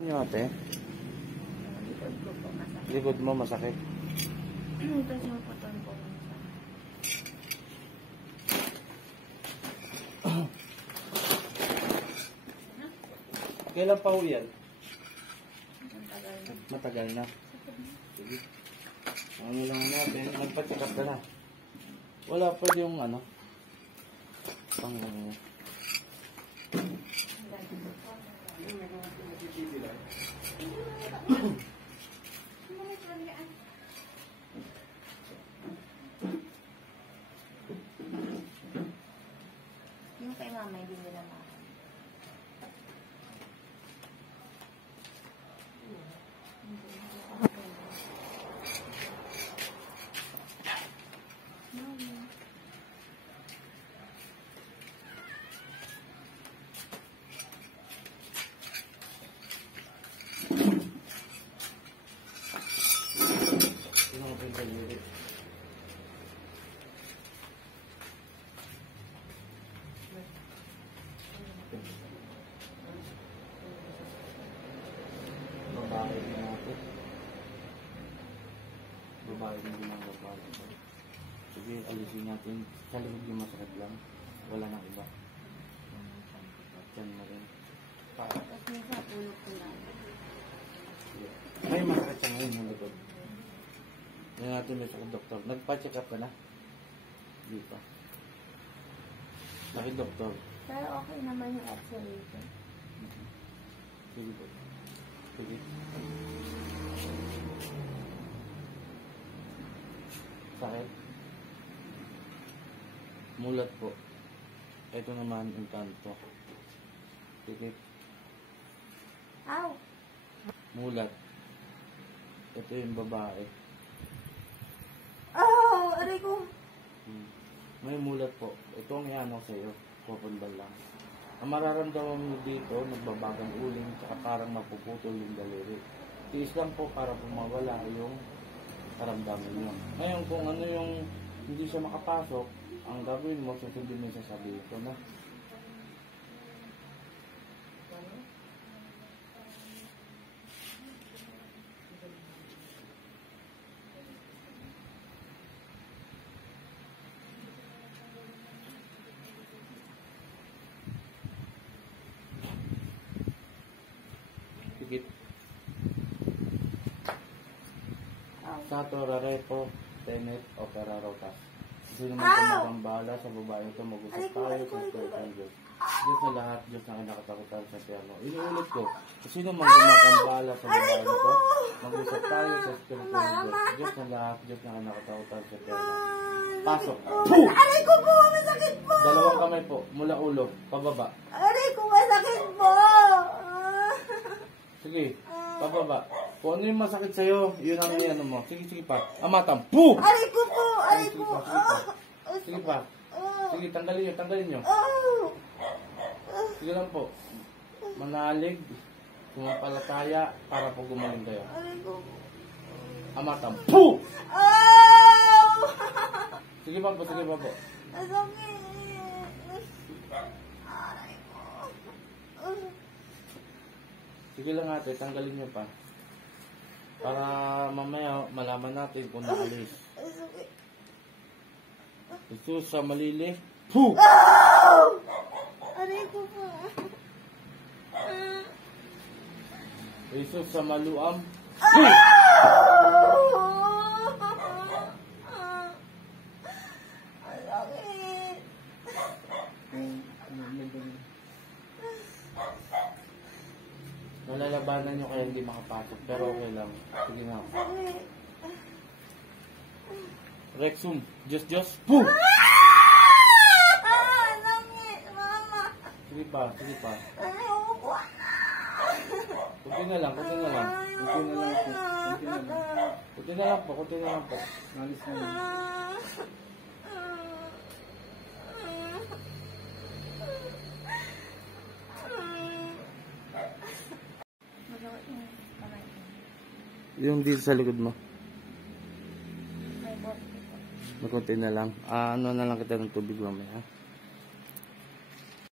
Ano ate? Likod ko po masakit. Likod mo masakit? Tapos yung puton po minsan. Kailan pa ho yan? Matagal na. Matagal na. Sige. Ano lang natin, nagpa-check up ka na. Wala pa yung ano? Pang Yung kay mama, hindi nila mama. babae na natin. Babae na ginagawa. Sige, alisin natin. Sa likod yung masakit lang. Wala nang iba. Diyan na rin. Tapos minsan ulog ko lang. May masakit siya ngayon yung likod. Yan natin may sakit doktor. Nagpa-check up ka na? Hindi pa. Nakit doktor. Pero okay naman yung x-ray ko. Sige po. Sige. Sakit? Mulat po. Ito naman yung kanto. Sige. Ow! Mulat. Ito yung babae. Oh! Aray ko! May mulat po. Ito ang iano sa'yo. Kupundal lang. Ang mararamdaman mo dito, nagbabagang uling, tsaka parang mapuputol yung daliri. Tiis lang po para pumawala yung karamdaman nyo. Ngayon, kung ano yung hindi siya makapasok, ang gagawin mo, susundin mo yung sasabihin ko na. Sigit. Sato, Rarepo, Tenet, Opera, Rotas. Sino man ang bahala sa babae ito, mag-usap tayo sa Spirit ng Diyos. Diyos na lahat, Diyos na kinakatakutan sa piano. Inuulit ko, sino man gumagambala sa babae ito, mag-usap tayo sa Spirit ng Diyos. Diyos na lahat, Diyos na kinakatakutan sa piano. Pasok. Puh! Aray ko po! Masakit po! Dalawang kamay po, mula ulo, pababa. Aray ko! Masakit po! Sige, pababa. Kung ano yung masakit sa'yo, yun ang ano mo. Sige, sige pa. Amatang. Puh! Aray ko po! Aray Sige ko! pa, sige pa. Sige pa. Sige, tanggalin nyo, tanggalin nyo. Sige lang po. Manalig. Sumapalataya para po gumaling kayo. Aray ko! Amatang. Puh! Sige pa po, sige pa po. Masakit! Aray ko! Sige lang ate, tanggalin nyo pa. Para mamaya malaman natin kung naalis. Masakit! Jesus sa malili. Puh! Aray ko po! Jesus sa maluam. Masakit! Nalalabanan nyo kaya hindi makapasok. Pero okay lang. Sige nga. Rexum. Diyos, Diyos. Puh! Langit! Mama! Sige pa, sige pa. Ayoko po na! Kunti na lang, kunti na lang. Kunti na lang po. Kunti na lang. Kunti na lang po, kunti na lang po. Nalis na lang. Yung dito sa likod mo. May bot. Makunti na lang. Ano na lang kita ng tubig mamaya.